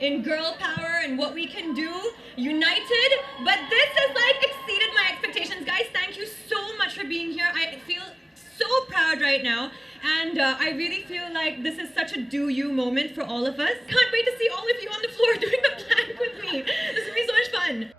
in girl power and what we can do united. But this has like exceeded my expectations. Guys, thank you so much for being here. I feel so proud right now. And I really feel like this is such a do you moment for all of us. Can't wait to see all of you on the floor doing the plank with me. This will be so much fun.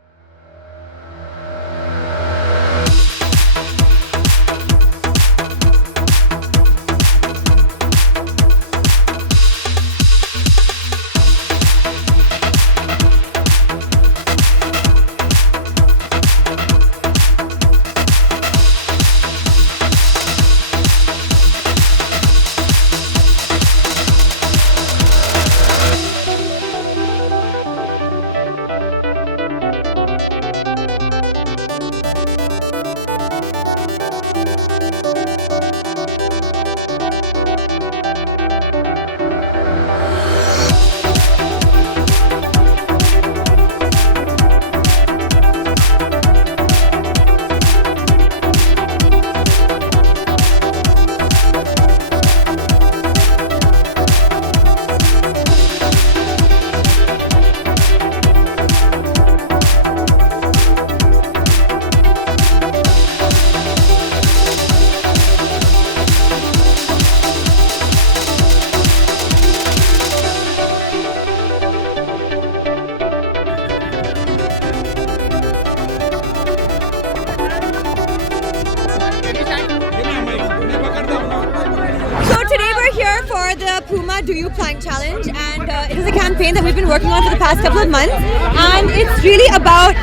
For the Puma Do You Plank Challenge, and it is a campaign that we've been working on for the past couple of months, and it's really about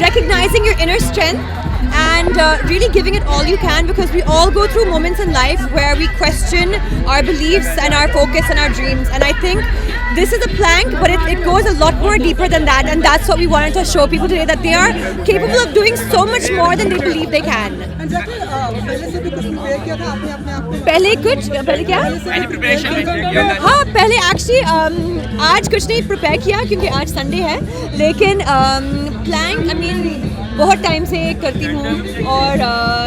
recognizing your inner strength and really giving it all you can, because we all go through moments in life where we question our beliefs and our focus and our dreams, and I think this is a plank, but it goes a lot more deeper than that, and that's what we wanted to show people today, that they are capable of doing so much more than they believe they can. पहले क्या? हाँ, पहले actually आज कुछ नहीं prepare किया क्योंकि आज Sunday है, लेकिन plank I mean बहुत टाइम से करती हूँ, और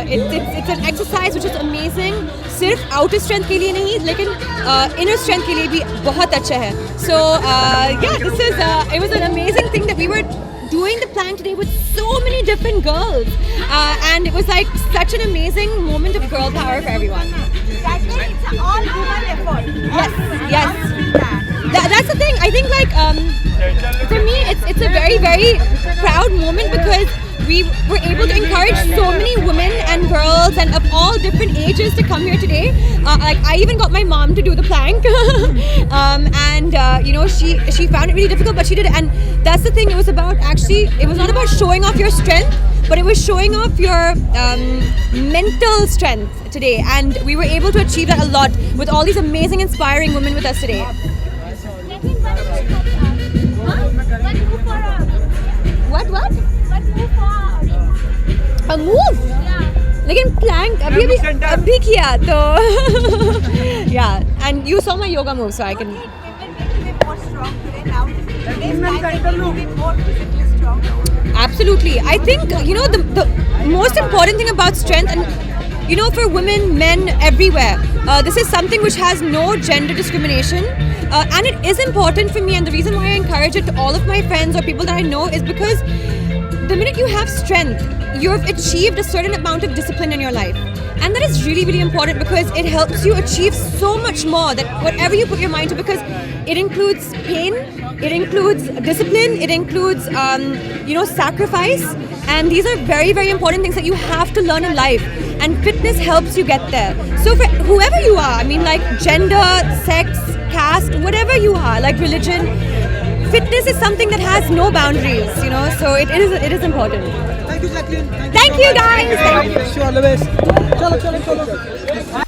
it's an exercise which is amazing, सिर्फ outer strength के लिए नहीं लेकिन inner strength के लिए भी बहुत अच्छा है. So yeah, it was an amazing thing that we were doing the plank today with so many different girls, and it was like such an amazing moment of girl power for everyone. It's an all-woman effort. Yes. That's the thing. I think like for me, it's a very, very proud moment, because we were able to encourage so many women and girls and of all different ages to come here today. Like I even got my mom to do the plank, and you know, she found it really difficult, but she did it. And that's the thing. It was not about showing off your strength, but it was showing off your mental strength today. And we were able to achieve that a lot with all these amazing, inspiring women with us today. What? A move? Yeah. लेकिन plank अभी किया तो yeah, and you saw my yoga move, so I can. More strong today now. Today's plank will be more physically strong. Absolutely. I think the most important thing about strength, and you know, for women, men, everywhere, this is something which has no gender discrimination, and it is important for me. And the reason why I encourage it to all of my friends or people that I know is because the minute you have strength, you've achieved a certain amount of discipline in your life. And that is really, really important, because it helps you achieve so much more than whatever you put your mind to, because it includes pain, it includes discipline, it includes, sacrifice. And these are very, very important things that you have to learn in life. And fitness helps you get there. So for whoever you are, I mean, like gender, sex, caste, whatever you are, like religion, fitness is something that has no boundaries, so it is important. Thank you, Jacqueline. Thank you, guys. Thank you. Wish you all the best. Chalo.